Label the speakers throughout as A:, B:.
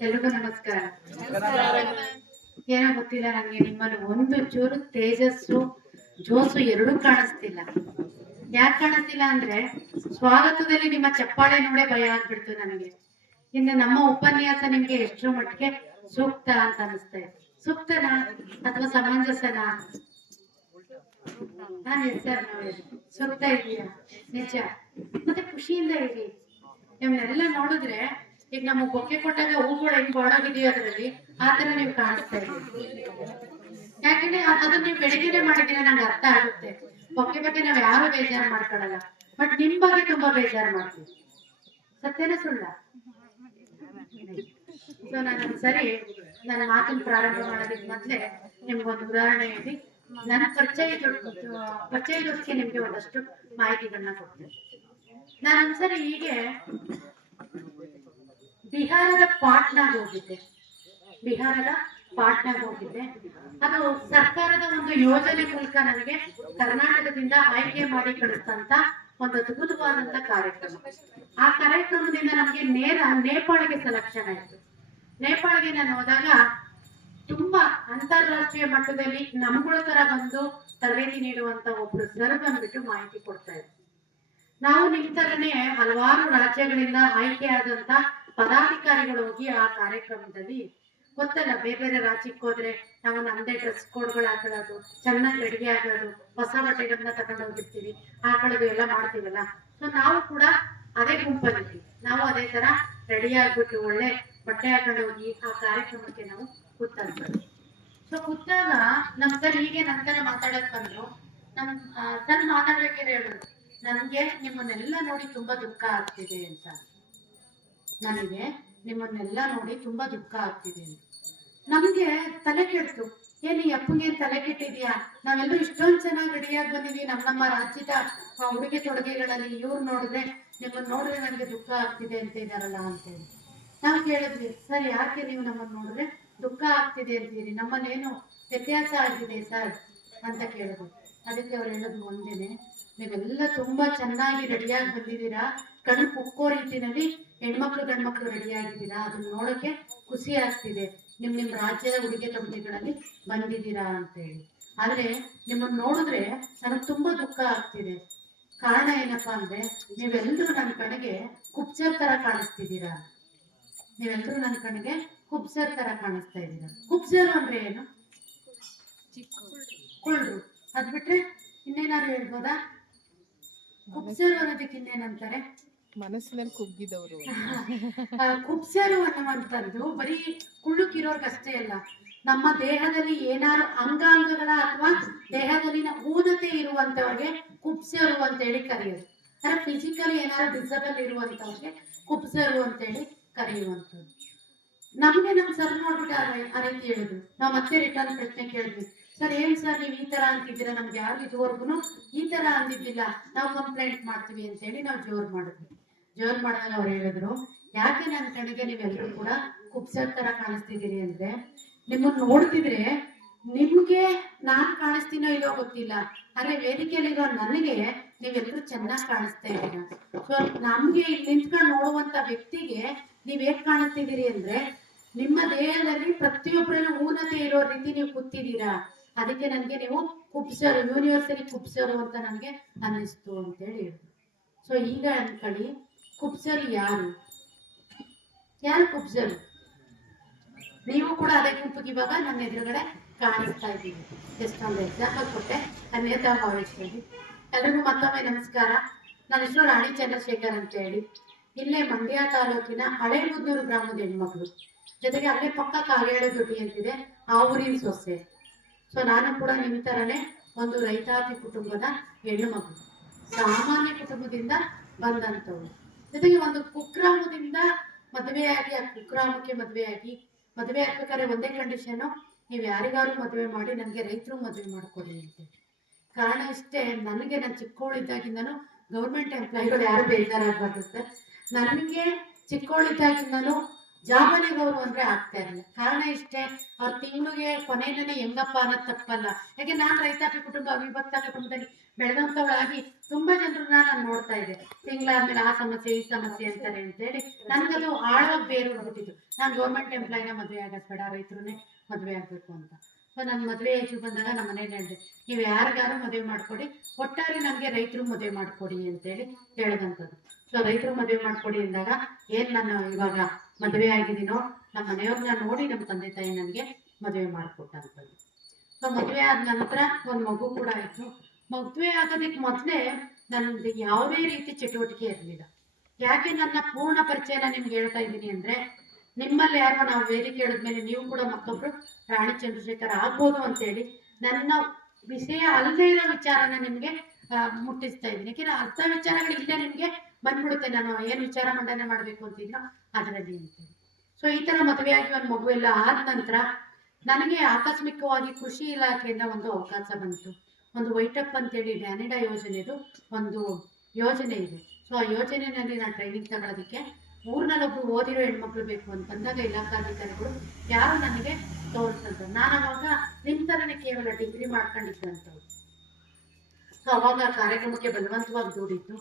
A: ಎಲ್ರಿಗೂ ನಮಸ್ಕಾರ. ಏನೋ ಗೊತ್ತಿಲ್ಲ ನಂಗೆ ನಿಮ್ಮಲ್ಲಿ ಒಂದು ಚೂರು ತೇಜಸ್ಸು ಜೋಸು ಎರಡೂ ಕಾಣಿಸ್ತಿಲ್ಲ. ಯಾಕೆ ಕಾಣಿಸ್ತಿಲ್ಲ ಅಂದ್ರೆ ಸ್ವಾಗತದಲ್ಲಿ ನಿಮ್ಮ ಚಪ್ಪಾಳೆ ನೋಡೇ ಭಯ ಆಗ್ಬಿಡ್ತು ನನಗೆ. ಇನ್ನು ನಮ್ಮ ಉಪನ್ಯಾಸ ನಿಮ್ಗೆ ಎಷ್ಟು ಮಟ್ಟಿಗೆ ಸೂಕ್ತ ಅಂತ ಅನಿಸ್ತಾ ಇದೆ. ಸೂಕ್ತನಾ ಅಥವಾ ಸಮಂಜಸನಾ? ಸರ್ ಸೂಕ್ತ ಇದೆಯಾ. ನಿಜ. ಮತ್ತೆ ಖುಷಿಯಿಂದ ಇರಿ. ನಿಮ್ನೆಲ್ಲ ನೋಡಿದ್ರೆ ಈಗ ನಮಗ್ ಬೊಕ್ಕೆ ಕೊಟ್ಟಾಗ ಹೂಗಳು ಹೆಂಗ್ ಒಳಗಿದೆಯೋ ಅದರಲ್ಲಿ ಆತರ ತರ ನೀವು ಕಾಣಿಸ್ತಾ ಇದ್ದೀವಿ ಯಾಕಂದ್ರೆ ಅದನ್ನ ನೀವು ಬೆಳಿಗ್ಗೆನೆ ಮಾಡಿದ್ರೆ ನಂಗೆ ಅರ್ಥ ಆಗುತ್ತೆ. ಬೊಕ್ಕೆ ಬಗ್ಗೆ ನಾವ್ ಯಾರು ಬೇಜಾರು ಮಾಡ್ಕೊಳಲ್ಲ. ಬಟ್ ನಿಮ್ ಬಗ್ಗೆ ತುಂಬಾ ಬೇಜಾರು ಮಾಡ್ತೀವಿ. ಸತ್ಯನ ಸುಳ್ಳ? ಸೊ ನಾನು ಸರಿ ನನ್ನ ಮಾತನ್ನ ಪ್ರಾರಂಭ ಮಾಡೋದಕ್ಕೆ ಮೊದ್ಲೇ ನಿಮ್ಗೊಂದು ಉದಾಹರಣೆ ಹೇಳಿ. ನನ್ನ ಪರಿಚಯ ಪರಿಚಯದೊಟ್ಟಿಗೆ ನಿಮ್ಗೆ ಒಂದಷ್ಟು ಮಾಹಿತಿಗಳನ್ನ ಕೊಡ್ತೀನಿ. ನಾನು ಒಂದ್ಸರಿ ಹೀಗೆ ಬಿಹಾರದ ಪಾಟ್ನಾಗ ಹೋಗಿದ್ದೆ. ಬಿಹಾರದ ಪಾಟ್ನಾಗ ಹೋಗಿದ್ದೆ. ಅದು ಸರ್ಕಾರದ ಒಂದು ಯೋಜನೆ ಮೂಲಕ ನನಗೆ ಕರ್ನಾಟಕದಿಂದ ಆಯ್ಕೆ ಮಾಡಿ ಕಳಿಸ್ತಂತ ಒಂದು ಅದ್ಭುತವಾದಂತ ಕಾರ್ಯಕ್ರಮ. ಆ ಕಾರ್ಯಕ್ರಮದಿಂದ ನಮಗೆ ನೇರ ನೇಪಾಳಿಗೆ ಸೆಲೆಕ್ಷನ್ ಆಯ್ತು. ನೇಪಾಳಿಗೆ ನಾನು ಹೋದಾಗ ತುಂಬಾ ಅಂತಾರಾಷ್ಟ್ರೀಯ ಮಟ್ಟದಲ್ಲಿ ನಮ್ಗಳ ತರ ಬಂದು ತರಬೇತಿ ನೀಡುವಂತ ಒಬ್ರು ಸರ್ ಬಂದ್ಬಿಟ್ಟು ಮಾಹಿತಿ ಕೊಡ್ತಾ ಇದ್ರು. ನಾವು ನಿಮ್ ತರನೇ ಹಲವಾರು ರಾಜ್ಯಗಳಿಂದ ಆಯ್ಕೆಯಾದಂತ ಪದಾಧಿಕಾರಿಗಳು ಹೋಗಿ ಆ ಕಾರ್ಯಕ್ರಮದಲ್ಲಿ ಗೊತ್ತಲ್ಲ, ಬೇರೆ ಬೇರೆ ರಾಜ್ಯಕ್ಕೆ ಹೋದ್ರೆ ನಾವು ನಮ್ದೇ ಡ್ರೆಸ್ ಕೋಡ್ಗಳು ಹಾಕೊಳ್ಳೋದು, ಚೆನ್ನಾಗಿ ರೆಡಿ ಆಗೋದು ಹೊಸ ಬಟ್ಟೆಗಳನ್ನ ತಗೊಂಡು ಹೋಗಿರ್ತೀವಿ ಹಾಕೊಳ್ಳೋದು ಎಲ್ಲ ಮಾಡ್ತೀವಲ್ಲ. ಸೊ ನಾವು ಕೂಡ ಅದೇ ಗುಂಪಲ್ಲಿ, ನಾವು ಅದೇ ತರ ರೆಡಿ ಆಗ್ಬಿಟ್ಟು ಒಳ್ಳೆ ಬಟ್ಟೆ ಹಾಕೊಂಡು ಹೋಗಿ ಆ ಕಾರ್ಯಕ್ರಮಕ್ಕೆ ನಾವು ಗೊತ್ತಾಗ್ತೀವಿ ಸೊ ಕೂತಾಗ ನಮ್ ಸರ್ ಹೀಗೆ ನಂತರ ಮಾತಾಡಕ್ ಬಂದ್ರು ನಮ್ ಸರ್ ಮಾತಾಡ್ಬೇಕಾದ್ರೆ ಹೇಳಿದ್ರು ನನಗೆ ನಿಮ್ಮನ್ನೆಲ್ಲ ನೋಡಿ ತುಂಬಾ ದುಃಖ ಆಗ್ತಿದೆ ಅಂತ. ನನಗೆ ನಿಮ್ಮನ್ನೆಲ್ಲ ನೋಡಿ ತುಂಬಾ ದುಃಖ ಆಗ್ತಿದೆ. ನಮ್ಗೆ ತಲೆ ಕೆಡ್ತು. ಏನ್ ಅಪ್ಪಂಗೆ ತಲೆ ಕೆಟ್ಟಿದ್ಯಾ? ನಾವೆಲ್ಲರೂ ಇಷ್ಟೊಂದ್ ಚೆನ್ನಾಗಿ ರೆಡಿಯಾಗಿ ಬಂದಿದೀವಿ. ನಮ್ಮ ನಮ್ಮ ರಾಜ್ಯದ ಉಡುಗೆ ತೊಡುಗೆಗಳಲ್ಲಿ ಇವ್ರು ನೋಡಿದ್ರೆ ನಿಮ್ಮನ್ನ ನೋಡಿದ್ರೆ ನನಗೆ ದುಃಖ ಆಗ್ತಿದೆ ಅಂತ ಇದಾರಲ್ಲ ಅಂತೇಳಿ. ನಾವು ಕೇಳಿದ್ವಿ, ಸರ್, ಯಾಕೆ ನೀವು ನಮ್ಮನ್ನ ನೋಡಿದ್ರೆ ದುಃಖ ಆಗ್ತಿದೆ ಅಂತೀರಿ ನಮ್ಮಲ್ಲೇನು ವ್ಯತ್ಯಾಸ ಆಗಿದೆ ಸರ್? ಅಂತ ಕೇಳಿದ್ರು. ಅದಕ್ಕೆ ಅವ್ರು ಹೇಳೋದು ಒಂದೇನೆ, ನೀವೆಲ್ಲ ತುಂಬಾ ಚೆನ್ನಾಗಿ ರೆಡಿಯಾಗಿ ಬಂದಿದ್ದೀರಾ. ಕಣ್ಣು ಕುಕ್ಕೋ ರೀತಿನಲ್ಲಿ ಹೆಣ್ಮಕ್ಳು, ಗಂಡ್ಮಕ್ಳು ರೆಡಿ ಆಗಿದ್ದೀರಾ? ಅದನ್ನ ನೋಡೋಕೆ ಖುಷಿ ಆಗ್ತಿದೆ. ನಿಮ್ ನಿಮ್ ರಾಜ್ಯದ ಉಡುಗೆ ತೊಡುಗೆಗಳಲ್ಲಿ ಬಂದಿದ್ದೀರಾ ಅಂತ ಹೇಳಿ ಆದ್ರೆ ನಿಮ್ಮನ್ನ ನೋಡಿದ್ರೆ ನನಗೆ ತುಂಬಾ ದುಃಖ ಆಗ್ತಿದೆ. ಕಾರಣ ಏನಪ್ಪಾ ಅಂದ್ರೆ ನೀವೆಲ್ಲರೂ ನನ್ನ ಕಡೆಗೆ ಕುಬ್ಸರ್ ತರ ಕಾಣಿಸ್ತಿದ್ದೀರಾ? ನೀವೆಲ್ಲರೂ ನನ್ನ ಕಡೆಗೆ ಕುಬ್ಸರ್ ತರ ಕಾಣಿಸ್ತಾ ಇದ್ದೀರಾ? ಕುಬ್ಸರ್ ಅಂದ್ರೆ ಏನು? ಕುಳ್ಳು. ಅದ್ ಬಿಟ್ರೆ ಇನ್ನೇನಾದ್ರು ಹೇಳ್ಬೋದಾ? ಕುಬ್ಸರ್ ಅನ್ನೋದಕ್ಕೆ ಇನ್ನೇನಂತಾರೆ?
B: ಮನಸ್ಸಿನಲ್ಲಿ ಕುಗ್ಗಿದವರು
A: ಕುಬ್ಸರು ಅನ್ನುವಂಥದ್ದು ಬರೀ ಕುಳ್ಳುಕಿರೋರ್ಗಷ್ಟೇ ಅಲ್ಲ, ನಮ್ಮ ದೇಹದಲ್ಲಿ ಏನಾದ್ರು ಅಂಗಾಂಗಗಳ ಅಥವಾ ದೇಹದಲ್ಲಿನ ಊನತೆ ಇರುವಂತವ್ರಿಗೆ ಕುಬ್ಸರು ಅಂತ ಹೇಳಿ ಕರೆಯೋದು ಅಂದ್ರೆ ಫಿಸಿಕಲಿ ಏನಾದ್ರು ಡಿಸಬಲ್ ಇರುವಂತವ್ರಿಗೆ ಕುಬ್ಸರು ಅಂತ ಹೇಳಿ ಕರೆಯುವಂಥದ್ದು. ನಮ್ಗೆ ನಮ್ ಸರ್ ನೋಡ್ಬಿಟ್ಟು ಆ ರೀತಿ ಹೇಳುದು ನಾವು ಮತ್ತೆ ರಿಟರ್ನ್ ಪ್ರಶ್ನೆ ಕೇಳಿದ್ವಿ ಸರ್ ಏನ್ ಸರ್ ನೀವು ಈ ತರ ಅಂತಿದ್ದೀರಾ? ನಮ್ಗೆ ಯಾರು ಇದುವರೆಗೂ ಈ ತರ ಅಂದಿದ್ದಿಲ್ಲ. ನಾವು ಕಂಪ್ಲೇಂಟ್ ಮಾಡ್ತೀವಿ ಅಂತ ಹೇಳಿ ನಾವು ಜೋರ್ ಮಾಡಿದ್ವಿ. ಜೋರ್ ಮಾಡೋಣ ಅವ್ರು ಹೇಳಿದ್ರು, ಯಾಕೆ ನನ್ನ ಕಡೆಗೆ ನೀವೆಲ್ಲರೂ ಕೂಡ ಕುಪ್ಸರ್ ತರ ಕಾಣಿಸ್ತಿದ್ದೀರಿ ಅಂದ್ರೆ ನಿಮ್ಮನ್ನ ನೋಡ್ತಿದ್ರೆ ನಿಮ್ಗೆ ನಾನ್ ಕಾಣಿಸ್ತೀನೋ ಇಲ್ಲೋ ಗೊತ್ತಿಲ್ಲ. ಆದ್ರೆ ವೇದಿಕೆಯಲ್ಲಿರೋ ನನಗೆ ನೀವೆಲ್ಲರೂ ಚೆನ್ನಾಗಿ ಕಾಣಿಸ್ತಾ ಇದ್ದೀರಾ. ಸೊ ನಮ್ಗೆ ಇಲ್ಲಿ ನಿಂತ್ಕೊಂಡು ನೋಡುವಂತ ವ್ಯಕ್ತಿಗೆ ನೀವ್ ಹೇಗ್ ಕಾಣಿಸ್ತಿದ್ದೀರಿ ಅಂದ್ರೆ, ನಿಮ್ಮ ದೇಹದಲ್ಲಿ ಪ್ರತಿಯೊಬ್ಬರಲ್ಲೂ ಊನತೆ ಇರೋ ರೀತಿ ನೀವು ಕೂತಿದ್ದೀರಾ. ಅದಕ್ಕೆ ನನ್ಗೆ ನೀವು ಕುಪ್ಸರು ಯೂನಿವರ್ಸರಿ ಕುಪ್ಸರು ಅಂತ ನನಗೆ ಅನ್ನಿಸ್ತು ಅಂತ ಹೇಳಿ ಹೇಳಿದ್ರು. ಸೊ ಈಗ ಅನ್ಕೊಳ್ಳಿ ಕುಬ್ಸರು ಯಾರು? ಯಾರು ಕುಬ್ಸರು ನೀವು ಕೂಡ ಅದೇ ಗುಂಪಿಗೆ ಇವಾಗ ನನ್ನ ಎದುರುಗಡೆ ಕಾಣಿಸ್ತಾ ಇದ್ದೀವಿ ಎಷ್ಟೊಂದು ಎಕ್ಸಾಂಪಲ್ ಕೊಟ್ಟೆ. ಅನ್ಯತಾ ಭಾವಿಸ್ತೀನಿ ಎಲ್ರಿಗೂ ಮತ್ತೊಮ್ಮೆ ನಮಸ್ಕಾರ. ನನ್ನ ಹೆಸರು ರಾಣಿ ಚಂದ್ರಶೇಖರ್ ಅಂತ ಹೇಳಿ. ಇಲ್ಲೇ ಮಂಡ್ಯ ತಾಲೂಕಿನ ಹಳೇಮುದ್ದೂರು ಗ್ರಾಮದ ಹೆಣ್ಮಕ್ಳು. ಜೊತೆಗೆ ಅಲ್ಲೇ ಪಕ್ಕ ಕಾಗೇಳು ದುಡ್ಡಿ ಅಂತಿದೆ. ಆ ಊರಿನ ಸೊಸೆ. ಸೊ ನಾನು ಕೂಡ ನಿಮ್ಮ ತರನೇ ಒಂದು ರೈತಾಪಿ ಕುಟುಂಬದ ಹೆಣ್ಣು ಮಗು ಸಾಮಾನ್ಯ ಕುಟುಂಬದಿಂದ ಬಂದಂಥವ್ರು ಜೊತೆಗೆ ಒಂದು ಕುಗ್ರಾಮದಿಂದ ಮದುವೆಯಾಗಿ ಆ ಕುಗ್ರಾಮಕ್ಕೆ ಮದುವೆಯಾಗಿ ಮದುವೆ ಆಗ್ಬೇಕಾದ್ರೆ ಒಂದೇ ಕಂಡೀಷನ್ ನೀವು ಯಾರಿಗಾರು ಮದುವೆ ಮಾಡಿ, ನನಗೆ ರೈತರು ಮದುವೆ ಮಾಡಿಕೊಡಿ ಅಂತ ಕಾರಣ ಇಷ್ಟೇ, ನನಗೆ ನಾನು ಚಿಕ್ಕವಳಿದ್ದಾಗಿಂದನೂ ಗೌರ್ಮೆಂಟ್ ಎಂಪ್ಲಾಯಿಗಳು ಯಾರು ಬೇಜಾರಾಗಬಾರ್ದು ಸರ್ ನನಗೆ ಚಿಕ್ಕವಳಿದ್ದಾಗಿಂದನೂ ಜಾಬನಿಗವರು ಅಂದ್ರೆ ಆಗ್ತಾ ಇರಲಿಲ್ಲ ಕಾರಣ ಇಷ್ಟೇ, ಅವ್ರ ತಿಂಗಳಿಗೆ ಕೊನೆಯಲ್ಲಿ ಹೆಂಗಪ್ಪ ಅನ್ನೋದು ತಪ್ಪಲ್ಲ. ಯಾಕೆ ನಾನು ರೈತಾಪಿ ಕುಟುಂಬ, ಅವಿಭಕ್ತ ಕುಟುಂಬದಲ್ಲಿ ಬೆಳೆದಂಥವಳಾಗಿ ತುಂಬಾ ಜನರನ್ನ ನಾನು ನೋಡ್ತಾ ಇದ್ದೆ. ತಿಂಗಳಾದ್ಮೇಲೆ ಆ ಸಮಸ್ಯೆ, ಈ ಸಮಸ್ಯೆ ಅಂತಾರೆ ಅಂತ ಹೇಳಿ ನನಗದು ಆಳವಾಗಿ ಬೇರು ಹೊರಟಿದ್ದು ನಾನು ಗೌರ್ಮೆಂಟ್ ಮದುವೆ ಆಗದ್ ಬೇಡ ರೈತರನ್ನೇ ಮದುವೆ ಆಗಬೇಕು ಅಂತ. ಸೊ ನನ್ನ ಮದುವೆ ಏಜು ಬಂದಾಗ ನಮ್ಮ ಮನೇಲಿ ಹೇಳಿದೆ, ನೀವು ಯಾರಿಗಾರು ಮದುವೆ ಮಾಡ್ಕೊಡಿ, ಒಟ್ಟಾರೆ ನನಗೆ ರೈತರು ಮದುವೆ ಮಾಡಿಕೊಡಿ ಅಂತೇಳಿ ಹೇಳಿದಂಥದ್ದು ಸೊ ರೈತರು ಮದುವೆ ಮಾಡ್ಕೊಡಿ ಅಂದಾಗ ಏನು ನಾನು ಇವಾಗ ಮದುವೆ ಆಗಿದ್ದೀನೋ ನಮ್ಮ ಮನೆಯವ್ರನ್ನ ನೋಡಿ ನಮ್ಮ ತಂದೆ ತಾಯಿ ನನಗೆ ಮದುವೆ ಮಾಡಿಕೊಟ್ಟಂಥದ್ದು ಸೊ ಮದುವೆ ಆದ ನಂತರ ಒಂದು ಮಗು ಕೂಡ ಆಯಿತು. ಮದುವೆ ಆಗೋದಕ್ಕೆ ಮೊದಲೇ ನನ್ನದು ಯಾವುದೇ ರೀತಿ ಚಟುವಟಿಕೆ ಇರಲಿಲ್ಲ. ಯಾಕೆ ನನ್ನ ಪೂರ್ಣ ಪರಿಚಯನ ನಿಮ್ಗೆ ಹೇಳ್ತಾ ಇದ್ದೀನಿ ಅಂದ್ರೆ, ನಿಮ್ಮಲ್ಲಿ ಯಾರೋ ನಾವು ವೇದಿಕೆ ಹೇಳಿದ್ಮೇಲೆ ನೀವು ಕೂಡ ಮತ್ತೊಬ್ರು ರಾಣಿ ಚಂದ್ರಶೇಖರ್ ಆಗ್ಬೋದು ಅಂತೇಳಿ ನನ್ನ ವಿಷಯ ಅಲ್ಲದೆ ಇರೋ ವಿಚಾರನ ನಿಮ್ಗೆ ಮುಟ್ಟಿಸ್ತಾ ಇದ್ದೀನಿ. ಯಾಕೆಂದ್ರೆ ಅರ್ಥ ವಿಚಾರಗಳು ಇಲ್ಲೇ ನಿಮಗೆ ಬಂದ್ಬಿಡುತ್ತೆ, ನಾನು ಏನು ವಿಚಾರ ಮಂಡನೆ ಮಾಡಬೇಕು ಅಂತಿದ್ನೋ ಅದರಲ್ಲಿ ಅಂತೇಳಿ ಸೊ ಈ ಥರ ಮದುವೆಯಾಗಿ ಒಂದು ಮಗು ಎಲ್ಲ ಆದ ನಂತರ ನನಗೆ ಆಕಸ್ಮಿಕವಾಗಿ ಕೃಷಿ ಇಲಾಖೆಯಿಂದ ಒಂದು ಅವಕಾಶ ಬಂತು. ಒಂದು ವೈಟಪ್ ಅಂತೇಳಿ ಡ್ಯಾನಿಡಾ ಯೋಜನೆದು ಒಂದು ಯೋಜನೆ ಇದೆ. ಸೊ ಆ ಯೋಜನೆಯಲ್ಲಿ ನಾನು ಟ್ರೈನಿಂಗ್ ತಗೊಳ್ಳೋದಕ್ಕೆ ಊರಿನಲ್ಲಿ ಒಬ್ರು ಓದಿರೋ ಹೆಣ್ಮಕ್ಳು ಬೇಕು ಅಂತ ಬಂದಾಗ ಇಲಾಖಾಧಿಕಾರಿಗಳು ಯಾರು ನನಗೆ ತೋರಿಸ್ತಂತ ನಾನು ಅವಾಗ ನಿಮ್ಮ ಥರನೇ ಕೇವಲ ಡಿಗ್ರಿ ಮಾಡ್ಕೊಂಡಿದ್ದಂಥವ್ರು ಸೊ ಅವಾಗ ಕಾರ್ಯಕ್ರಮಕ್ಕೆ ಬಲವಂತವಾಗಿ ದೂಡಿದ್ದು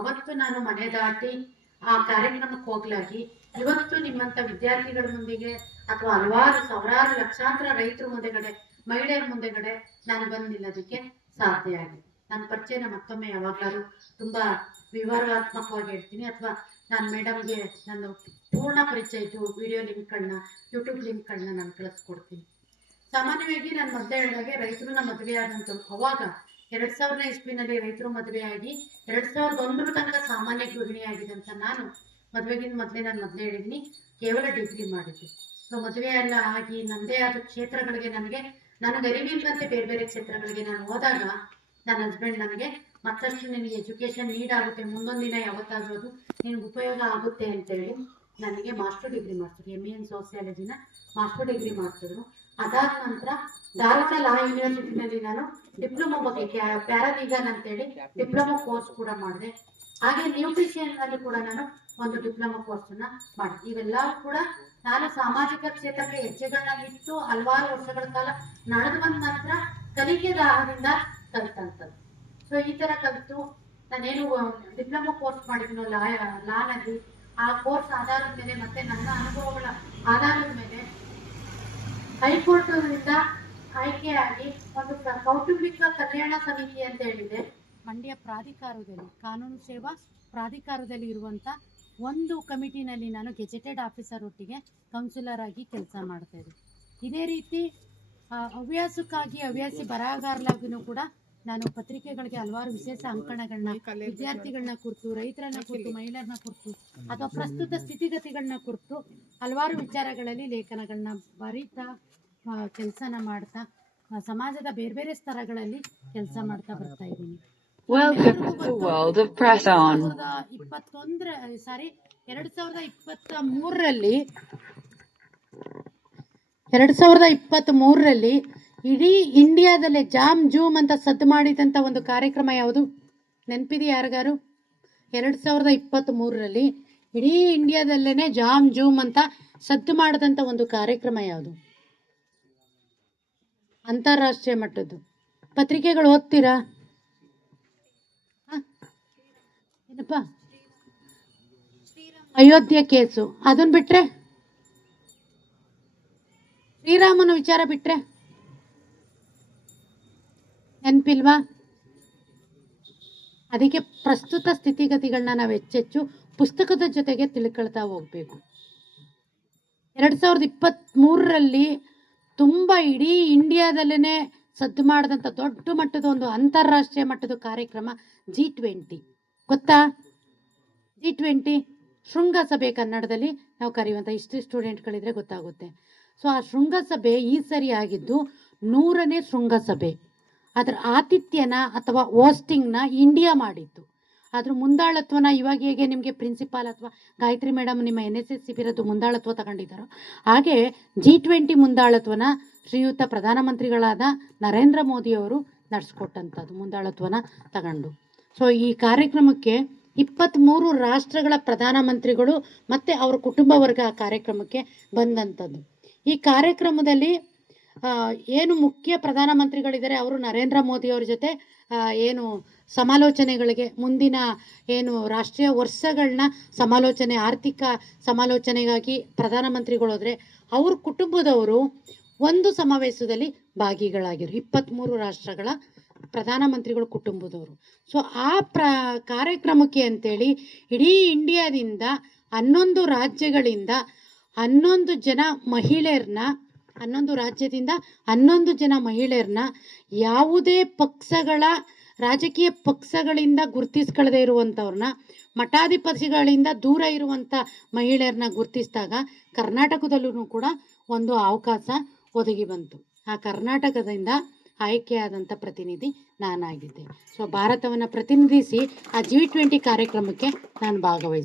A: ಅವತ್ತು ನಾನು ಮನೆ ದಾಟಿ ಆ ಕಾರ್ಯಕ್ರಮಕ್ಕೆ ಹೋಗ್ಲಾಗಿ, ಇವತ್ತು ನಿಮ್ಮಂತ ವಿದ್ಯಾರ್ಥಿಗಳ ಮುಂದಿಗೆ ಅಥವಾ ಹಲವಾರು ಸಾವಿರಾರು ಲಕ್ಷಾಂತರ ರೈತರ ಮುಂದೆಗಡೆ, ಮಹಿಳೆಯರ ಮುಂದೆಗಡೆ ನಾನು ಬಂದು ನಿಲ್ಲೋದಕ್ಕೆ ಸಾಧ್ಯ ಆಗಿದೆ. ನನ್ನ ಪರಿಚಯನ ಮತ್ತೊಮ್ಮೆ ಯಾವಾಗಲೂ ತುಂಬಾ ವಿವರಾತ್ಮಕವಾಗಿ ಹೇಳ್ತೀನಿ. ಅಥವಾ ನಾನು ಮೇಡಮ್ಗೆ ನಾನು ಪೂರ್ಣ ಪರಿಚಯ ಇದ್ದು ವಿಡಿಯೋ ಲಿಂಕ್ಗಳನ್ನ ಯೂಟ್ಯೂಬ್ ಲಿಂಕ್ಗಳನ್ನ ನಾನು ಕಳಿಸ್ಕೊಡ್ತೀನಿ. ಸಾಮಾನ್ಯವಾಗಿ ನಾನು ಮೊದಲೇ ಹೇಳಿದಾಗೆ ನಮ್ಮ ಮದುವೆ ಆದಂತ ಅವಾಗ ಎರಡು ಸಾವಿರದ ಇಸ್ವಿನಲ್ಲಿ ರೈತರು ಮದುವೆಯಾಗಿ ಎರಡ್ ಸಾವಿರದ ಒಂದರ ತನಕ ಸಾಮಾನ್ಯ ಗೃಹಿಣಿಯಾಗಿದ್ದಂತ ನಾನು ಮದುವೆಗಿಂತ ಮೊದಲೇ ನಾನು ಮೊದಲೇ ಹೇಳಿದ್ದೀನಿ ಕೇವಲ ಡಿಗ್ರಿ ಮಾಡಿದ್ದೆ. ಸೊ ಮದುವೆ ಎಲ್ಲ ಆಗಿ ನನ್ನದೇ ಆದ ಕ್ಷೇತ್ರಗಳಿಗೆ ನನಗೆ ನನಗೆ ಅರಿವಿಲ್ಲದಂತೆ ಬೇರೆ ಬೇರೆ ಕ್ಷೇತ್ರಗಳಿಗೆ ನಾನು ಹೋದಾಗ ನನ್ನ ಹಸ್ಬೆಂಡ್ ನನಗೆ, ಮತ್ತಷ್ಟು ನಿನಗೆ ಎಜುಕೇಶನ್ ನೀಡ್ ಆಗುತ್ತೆ, ಮುಂದೊಂದು ದಿನ ಯಾವತ್ತಾದ್ರೂ ನಿನಗೆ ಉಪಯೋಗ ಆಗುತ್ತೆ ಅಂತೇಳಿ ನನಗೆ ಮಾಸ್ಟರ್ ಡಿಗ್ರಿ ಮಾಡ್ತಿದ್ರು ಎಂ ಎನ್ ಸೋಸಿಯಾಲಜಿನ ಮಾಸ್ಟರ್ ಡಿಗ್ರಿ ಮಾಡ್ತಿದ್ರು ಅದಾದ ನಂತರ ಭಾರತ ಲಾ ಯೂನಿವರ್ಸಿಟಿನಲ್ಲಿ ನಾನು ಡಿಪ್ಲೊಮಾ ಬಗ್ಗೆ ಪ್ಯಾರಾಲೀಗಲ್ ಅಂತೇಳಿ ಡಿಪ್ಲೊಮಾ ಕೋರ್ಸ್ ಕೂಡ ಮಾಡಿದೆ. ಹಾಗೆ ನ್ಯೂಟ್ರಿಷಿಯನ್ನಲ್ಲಿ ಕೂಡ ನಾನು ಒಂದು ಡಿಪ್ಲೊಮಾ ಕೋರ್ಸ್ ಅನ್ನ ಮಾಡಿದೆ. ಇವೆಲ್ಲ ಕೂಡ ನಾನು ಸಾಮಾಜಿಕ ಕ್ಷೇತ್ರಕ್ಕೆ ಹೆಜ್ಜೆಗಳನ್ನ ಇಟ್ಟು ಹಲವಾರು ವರ್ಷಗಳ ಕಾಲ ನಡೆದು ಬಂದ ನಂತರ ಕಲಿಕೆ ದಾಹದಿಂದ ಕಲಿತಂಥದ್ದು ಸೊ ಈ ತರ ಕಲಿತು. ನಾನೇನು ಡಿಪ್ಲೊಮಾ ಕೋರ್ಸ್ ಮಾಡಿದ್ನೋ, ಲಾ ಲಾನಲ್ಲಿ ಆ ಕೋರ್ಸ್ ಆಧಾರದ ಮೇಲೆ ಮತ್ತೆ ನನ್ನ ಅನುಭವಗಳ ಆಧಾರದ ಮೇಲೆ ಹೈಕೋರ್ಟ್ನಿಂದ ಆಯ್ಕೆಯಾಗಿ ಒಂದು ಕೌಟುಂಬಿಕ ಕಲ್ಯಾಣ ಸಮಿತಿ ಅಂತ ಹೇಳಿದೆ. ಮಂಡ್ಯ ಪ್ರಾಧಿಕಾರದಲ್ಲಿ, ಕಾನೂನು ಸೇವಾ ಪ್ರಾಧಿಕಾರದಲ್ಲಿ ಇರುವಂತ ಒಂದು ಕಮಿಟಿನಲ್ಲಿ ನಾನು ಗೆಜೆಟೆಡ್ ಆಫೀಸರ್ ಒಟ್ಟಿಗೆ ಕೌನ್ಸಿಲರ್ ಆಗಿ ಕೆಲಸ ಮಾಡ್ತಾ ಇದ್ದೆ. ಇದೇ ರೀತಿ ಹವ್ಯಾಸಕ್ಕಾಗಿ ಹವ್ಯಾಸಿ ಬರಹಗಾರಲಾಗಿನೂ ಕೂಡ ನಾನು ಪತ್ರಿಕೆಗಳಿಗೆ ಹಲವಾರು ವಿಶೇಷ ಅಂಕಣಗಳನ್ನ ವಿದ್ಯಾರ್ಥಿಗಳನ್ನ ಕುರಿತು ರೈತರನ್ನ ಕುರಿತು ಮಹಿಳೆಯರನ್ನ ಕುರಿತು ಅಥವಾ ಪ್ರಸ್ತುತ ಸ್ಥಿತಿಗತಿಗಳನ್ನ ಕುರಿತು ಹಲವಾರು ವಿಚಾರಗಳಲ್ಲಿ ಲೇಖನಗಳನ್ನ ಬರೀತಾ ಕೆಲಸನ ಮಾಡ್ತಾ ಸಮಾಜದ ಬೇರೆ ಬೇರೆ ಸ್ತರಗಳಲ್ಲಿ ಕೆಲಸ ಮಾಡ್ತಾ ಬರ್ತಾ ಇದ್ದೀನಿ. ಇಪ್ಪತ್ತೊಂದರ ಸಾರಿ ಎರಡ್ ಸಾವಿರದ ಇಪ್ಪತ್ತ ಮೂರರಲ್ಲಿ ಎರಡ್ ಸಾವಿರದ ಇಪ್ಪತ್ತ್ ಮೂರರಲ್ಲಿ ಇಡೀ ಇಂಡಿಯಾದಲ್ಲೇ ಜಾಮ್ ಜೂಮ್ ಅಂತ ಸದ್ದು ಮಾಡಿದಂಥ ಒಂದು ಕಾರ್ಯಕ್ರಮ ಯಾವುದು? ನೆನಪಿದೆ ಯಾರಿಗಾರು? ಎರಡು ಸಾವಿರದ ಇಪ್ಪತ್ತ್ ಮೂರರಲ್ಲಿ ಇಡೀ ಇಂಡಿಯಾದಲ್ಲೇ ಜಾಮ್ ಜೂಮ್ ಅಂತ ಸದ್ದು ಮಾಡಿದಂಥ ಒಂದು ಕಾರ್ಯಕ್ರಮ ಯಾವುದು? ಅಂತಾರಾಷ್ಟ್ರೀಯ ಮಟ್ಟದ್ದು. ಪತ್ರಿಕೆಗಳು ಓದ್ತೀರಾ? ಏನಪ್ಪ? ಅಯೋಧ್ಯೆ ಕೇಸು. ಅದನ್ನ ಬಿಟ್ರೆ? ಶ್ರೀರಾಮನ ವಿಚಾರ ಬಿಟ್ರೆ? ನೆನಪಿಲ್ವಾ? ಅದಕ್ಕೆ ಪ್ರಸ್ತುತ ಸ್ಥಿತಿಗತಿಗಳನ್ನ ನಾವು ಹೆಚ್ಚೆಚ್ಚು ಪುಸ್ತಕದ ಜೊತೆಗೆ ತಿಳ್ಕೊಳ್ತಾ ಹೋಗ್ಬೇಕು. ಎರಡು ಸಾವಿರದ ಇಪ್ಪತ್ತ್ಮೂರರಲ್ಲಿ ತುಂಬ ಇಡೀ ಇಂಡಿಯಾದಲ್ಲೇ ಸದ್ದು ಮಾಡಿದಂಥ ದೊಡ್ಡ ಮಟ್ಟದ ಒಂದು ಅಂತಾರಾಷ್ಟ್ರೀಯ ಮಟ್ಟದ ಕಾರ್ಯಕ್ರಮ ಜಿ ಟ್ವೆಂಟಿ. ಗೊತ್ತಾ? ಜಿ ಟ್ವೆಂಟಿ, ಶೃಂಗಸಭೆ ಕನ್ನಡದಲ್ಲಿ ನಾವು ಕರೆಯುವಂಥ ಹಿಸ್ಟ್ರಿ ಸ್ಟೂಡೆಂಟ್ಗಳಿದ್ರೆ ಗೊತ್ತಾಗುತ್ತೆ. ಸೊ, ಆ ಶೃಂಗಸಭೆ ಈ ಸರಿ ಆಗಿದ್ದು ನೂರನೇ ಶೃಂಗಸಭೆ. ಅದರ ಆತಿಥ್ಯನ ಅಥವಾ ಹೋಸ್ಟಿಂಗ್ನ ಇಂಡಿಯಾ ಮಾಡಿತ್ತು ಅದ್ರ ಮುಂದಾಳತ್ವನ ಇವಾಗ ಹೇಗೆ ನಿಮಗೆ ಪ್ರಿನ್ಸಿಪಾಲ್ ಅಥವಾ ಗಾಯತ್ರಿ ಮೇಡಮ್ ನಿಮ್ಮ ಎನ್ ಎಸ್ ಎಸ್ ಶಿಬಿರದ್ದು ಮುಂದಾಳತ್ವ ತಗೊಂಡಿದ್ದಾರೋ, ಹಾಗೆ ಜಿ ಟ್ವೆಂಟಿ ಮುಂದಾಳತ್ವನ ಶ್ರೀಯುತ ಪ್ರಧಾನಮಂತ್ರಿಗಳಾದ ನರೇಂದ್ರ ಮೋದಿಯವರು ನಡೆಸ್ಕೊಟ್ಟಂಥದ್ದು ಮುಂದಾಳತ್ವನ ತಗೊಂಡು. ಸೊ ಈ ಕಾರ್ಯಕ್ರಮಕ್ಕೆ ಇಪ್ಪತ್ತ್ಮೂರು ರಾಷ್ಟ್ರಗಳ ಪ್ರಧಾನಮಂತ್ರಿಗಳು ಮತ್ತು ಅವರ ಕುಟುಂಬ ವರ್ಗ ಆ ಕಾರ್ಯಕ್ರಮಕ್ಕೆ ಬಂದಂಥದ್ದು. ಈ ಕಾರ್ಯಕ್ರಮದಲ್ಲಿ ಏನು ಮುಖ್ಯ ಪ್ರಧಾನಮಂತ್ರಿಗಳಿದ್ದಾರೆ ಅವರು ನರೇಂದ್ರ ಮೋದಿ ಅವ್ರ ಜೊತೆ ಏನು ಸಮಾಲೋಚನೆಗಳಿಗೆ ಮುಂದಿನ ಏನು ರಾಷ್ಟ್ರೀಯ ವರ್ಷಗಳನ್ನ ಸಮಾಲೋಚನೆ, ಆರ್ಥಿಕ ಸಮಾಲೋಚನೆಗಾಗಿ ಪ್ರಧಾನಮಂತ್ರಿಗಳು ಹೋದರೆ ಅವ್ರ ಕುಟುಂಬದವರು ಒಂದು ಸಮಾವೇಶದಲ್ಲಿ ಭಾಗಿಗಳಾಗಿರು ಇಪ್ಪತ್ತ್ಮೂರು ರಾಷ್ಟ್ರಗಳ ಪ್ರಧಾನಮಂತ್ರಿಗಳ ಕುಟುಂಬದವರು. ಸೊ ಆ ಪ್ರ, ಕಾರ್ಯಕ್ರಮಕ್ಕೆ ಅಂತೇಳಿ ಇಡೀ ಇಂಡಿಯಾದಿಂದ ಹನ್ನೊಂದು ರಾಜ್ಯಗಳಿಂದ ಹನ್ನೊಂದು ಜನ ಮಹಿಳೆಯರನ್ನ ಹನ್ನೊಂದು ರಾಜ್ಯದಿಂದ ಹನ್ನೊಂದು ಜನ ಮಹಿಳೆಯರನ್ನ ಯಾವುದೇ ಪಕ್ಷಗಳ, ರಾಜಕೀಯ ಪಕ್ಷಗಳಿಂದ ಗುರುತಿಸ್ಕೊಳ್ಳದೆ ಇರುವಂಥವ್ರನ್ನ ಮಠಾಧಿಪತಿಗಳಿಂದ ದೂರ ಇರುವಂಥ ಮಹಿಳೆಯರನ್ನ ಗುರುತಿಸಿದಾಗ ಕರ್ನಾಟಕದಲ್ಲೂ ಕೂಡ ಒಂದು ಅವಕಾಶ ಒದಗಿ ಬಂತು. ಆ ಕರ್ನಾಟಕದಿಂದ ಆಯ್ಕೆಯಾದಂಥ ಪ್ರತಿನಿಧಿ ನಾನಾಗಿದ್ದೆ. ಸೊ ಭಾರತವನ್ನು ಪ್ರತಿನಿಧಿಸಿ ಆ ಜಿ ಟ್ವೆಂಟಿ ಕಾರ್ಯಕ್ರಮಕ್ಕೆ ನಾನು ಭಾಗವಹಿಸಿ